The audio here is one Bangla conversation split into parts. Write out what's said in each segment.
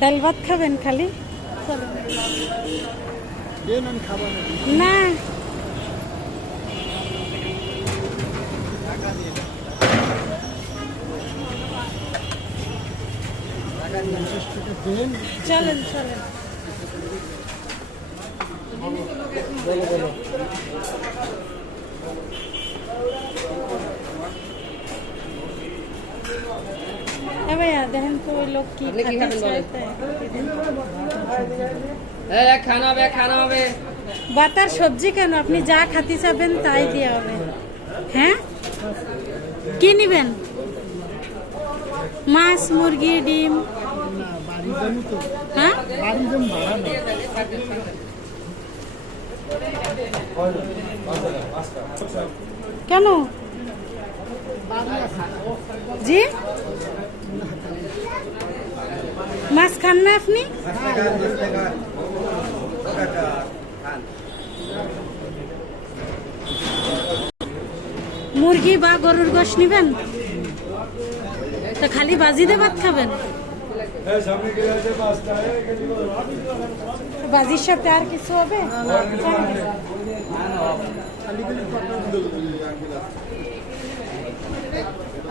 ডাল ভাত খাবেন খালি? না চলেন চলেন। ভাইয়া দেখেন তো ওই লোক কি খানা হবে। বাতার সবজি কেন? আপনি যা খাতে চাবেন তাই দেওয়া হবে। হ্যাঁ কি নিবেন? মাছ, মুরগি, ডিম? হ্যাঁ কেন জি? মাছ খান না আপনি? মুরগি বা গরুর গোশ নিবেন? তো খালি বাজি দিয়ে ভাত খাবেন? বাজির সাথে আর কিছু হবে?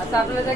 আচ্ছা আপনারা